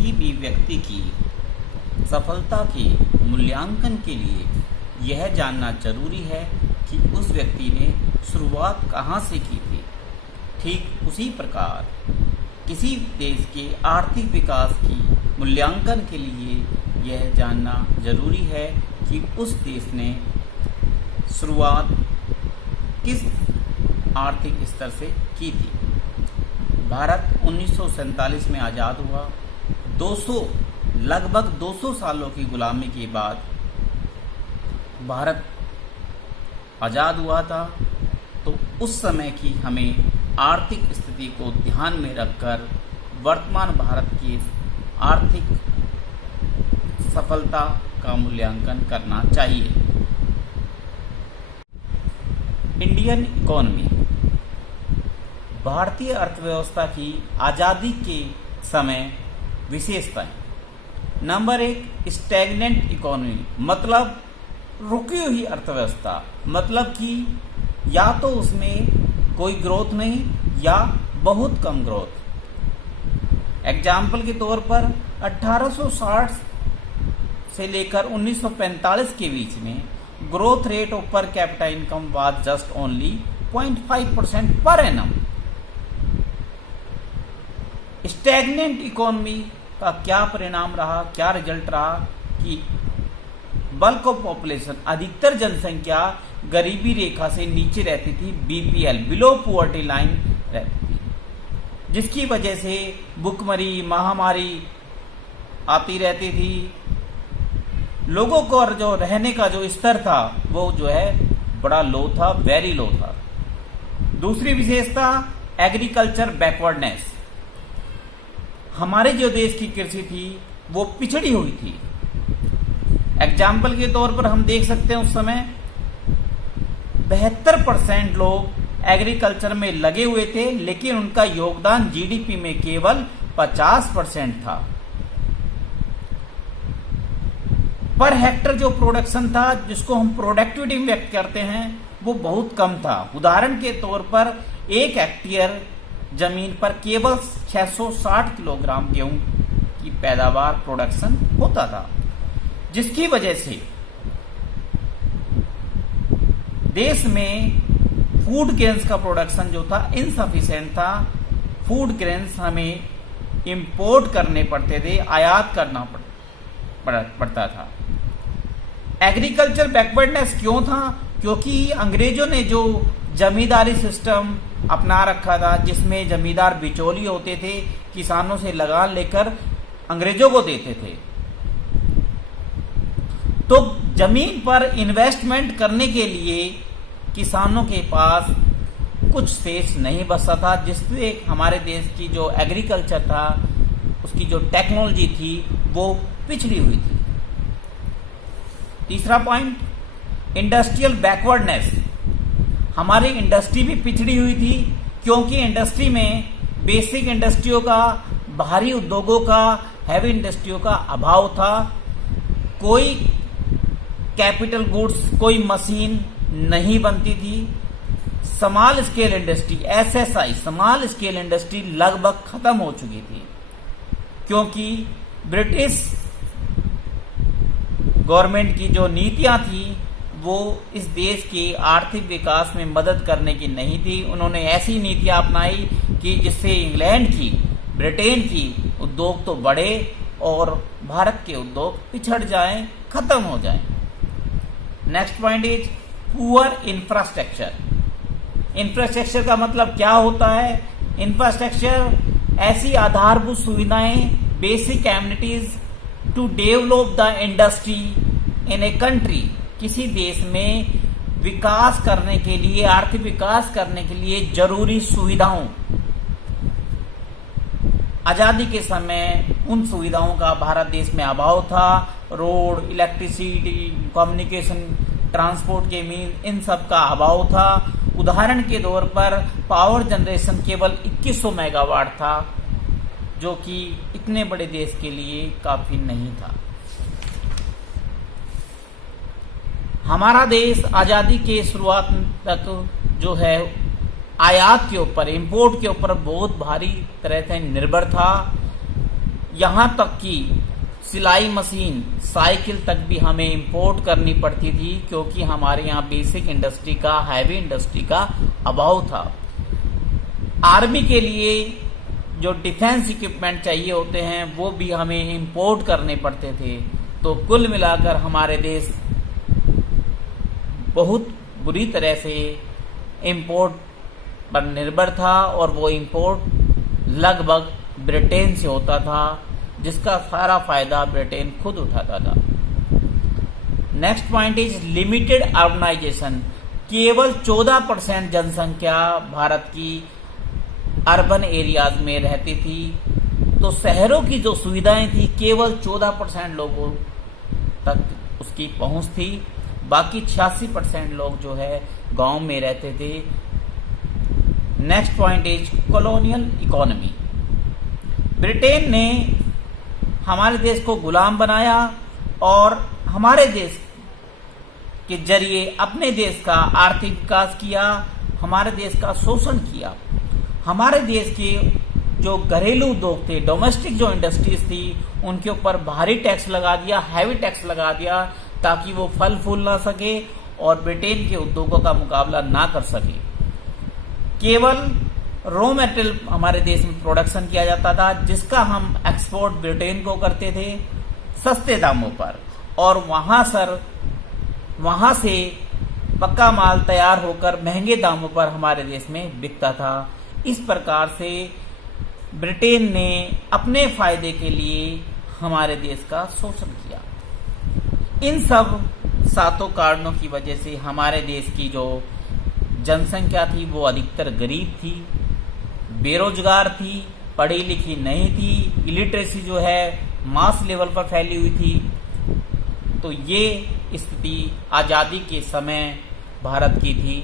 किसी भी व्यक्ति की सफलता के मूल्यांकन के लिए यह जानना जरूरी है कि उस व्यक्ति ने शुरुआत कहाँ से की थी। ठीक उसी प्रकार किसी देश के आर्थिक विकास की मूल्यांकन के लिए यह जानना जरूरी है कि उस देश ने शुरुआत किस आर्थिक स्तर से की थी। भारत 1947 में आज़ाद हुआ। लगभग 200 सालों की गुलामी के बाद भारत आज़ाद हुआ था। तो उस समय की हमें आर्थिक स्थिति को ध्यान में रखकर वर्तमान भारत की आर्थिक सफलता का मूल्यांकन करना चाहिए। इंडियन इकोनॉमी, भारतीय अर्थव्यवस्था की आज़ादी के समय विशेषताएं। नंबर 1, स्टैग्नेंट इकोनॉमी, मतलब रुकी हुई अर्थव्यवस्था, मतलब कि या तो उसमें कोई ग्रोथ नहीं या बहुत कम ग्रोथ। एग्जाम्पल के तौर पर 1860 से लेकर 1945 के बीच में growth rate of per capita income was just only 0.5% per annum. Stagnant economy का क्या परिणाम रहा, क्या रिजल्ट रहा कि बल्क ऑफ पॉपुलेशन, अधिकतर जनसंख्या गरीबी रेखा से नीचे रहती थी, बीपीएल, बिलो पुअर्टी लाइन रहती थी, जिसकी वजह से भुखमरी, महामारी आती रहती थी। लोगों को जो रहने का जो स्तर था वो जो है बड़ा लो था, वेरी लो था। दूसरी विशेषता एग्रीकल्चर बैकवर्डनेस। हमारे जो देश की कृषि थी वो पिछड़ी हुई थी। एग्जाम्पल के तौर पर हम देख सकते हैं उस समय 72% लोग एग्रीकल्चर में लगे हुए थे, लेकिन उनका योगदान जीडीपी में केवल 50% था। पर हेक्टर जो प्रोडक्शन था, जिसको हम प्रोडक्टिविटी व्यक्त करते हैं, वो बहुत कम था। उदाहरण के तौर पर 1 हेक्टेयर जमीन पर केवल 660 किलोग्राम गेहूं की पैदावार प्रोडक्शन होता था, जिसकी वजह से देश में फूड ग्रेन्स का प्रोडक्शन जो था इनसफिशिएंट था। फूड ग्रेन्स हमें इंपोर्ट करने पड़ते थे, आयात करना पड़ता था। एग्रीकल्चर बैकवर्डनेस क्यों था? क्योंकि अंग्रेजों ने जो जमींदारी सिस्टम अपना रखा था, जिसमें जमींदार बिचौलिए होते थे, किसानों से लगान लेकर अंग्रेजों को देते थे, तो जमीन पर इन्वेस्टमेंट करने के लिए किसानों के पास कुछ शेष नहीं बचता था, जिससे हमारे देश की जो एग्रीकल्चर था, उसकी जो टेक्नोलॉजी थी, वो पिछड़ी हुई थी। तीसरा पॉइंट, इंडस्ट्रियल बैकवर्डनेस। हमारी इंडस्ट्री भी पिछड़ी हुई थी, क्योंकि इंडस्ट्री में बेसिक इंडस्ट्रियों का, भारी उद्योगों का, हैवी इंडस्ट्रियों का अभाव था। कोई कैपिटल गुड्स, कोई मशीन नहीं बनती थी। Small scale industry, SSI, small scale industry लगभग खत्म हो चुकी थी, क्योंकि ब्रिटिश गवर्नमेंट की जो नीतियां थी वो इस देश के आर्थिक विकास में मदद करने की नहीं थी। उन्होंने ऐसी नीतियां अपनाई कि जिससे इंग्लैंड की, ब्रिटेन की उद्योग तो बढ़े और भारत के उद्योग पिछड़ जाएं, खत्म हो जाएं। Next point is poor infrastructure. Infrastructure का मतलब क्या होता है? इंफ्रास्ट्रक्चर ऐसी आधारभूत सुविधाएं, basic amenities to develop the industry in a country. किसी देश में विकास करने के लिए, आर्थिक विकास करने के लिए जरूरी सुविधाओं। आजादी के समय उन सुविधाओं का भारत देश में अभाव था। रोड, इलेक्ट्रिसिटी, कम्युनिकेशन, ट्रांसपोर्ट के मीन, इन सब का अभाव था। उदाहरण के तौर पर पावर जनरेशन केवल 2100 मेगावाट था, जो कि इतने बड़े देश के लिए काफी नहीं था। हमारा देश आजादी के शुरुआत तक जो है आयात के ऊपर, इंपोर्ट के ऊपर बहुत भारी तरह से निर्भर था। यहाँ तक कि सिलाई मशीन, साइकिल तक भी हमें इंपोर्ट करनी पड़ती थी, क्योंकि हमारे यहाँ बेसिक इंडस्ट्री का, हैवी इंडस्ट्री का अभाव था। आर्मी के लिए जो डिफेंस इक्विपमेंट चाहिए होते हैं वो भी हमें इंपोर्ट करने पड़ते थे। तो कुल मिलाकर हमारे देश बहुत बुरी तरह से इंपोर्ट पर निर्भर था, और वो इंपोर्ट लगभग ब्रिटेन से होता था, जिसका सारा फायदा ब्रिटेन खुद उठाता था। Next point is limited urbanisation. केवल 14% जनसंख्या भारत की अर्बन एरियाज में रहती थी, तो शहरों की जो सुविधाएं थी केवल 14% लोगों तक उसकी पहुंच थी। बाकी 86% लोग जो है गांव में रहते थे। Next point is colonial economy. Britain ने हमारे देश को गुलाम बनाया और हमारे देश के जरिए अपने देश का आर्थिक विकास किया, हमारे देश का शोषण किया। हमारे देश के जो घरेलू उद्योग थे, डोमेस्टिक जो इंडस्ट्रीज थी, उनके ऊपर भारी टैक्स लगा दिया, हैवी टैक्स लगा दिया, ताकि वो फल फूल ना सके और ब्रिटेन के उद्योगों का मुकाबला ना कर सके। केवल रॉ मटेरियल हमारे देश में प्रोडक्शन किया जाता था, जिसका हम एक्सपोर्ट ब्रिटेन को करते थे सस्ते दामों पर, और वहां से पक्का माल तैयार होकर महंगे दामों पर हमारे देश में बिकता था। इस प्रकार से ब्रिटेन ने अपने फायदे के लिए हमारे देश का शोषण किया। इन सब 7 कारणों की वजह से हमारे देश की जो जनसंख्या थी वो अधिकतर गरीब थी, बेरोजगार थी, पढ़ी लिखी नहीं थी, इलिटरेसी जो है मास लेवल पर फैली हुई थी। तो ये स्थिति आज़ादी के समय भारत की थी।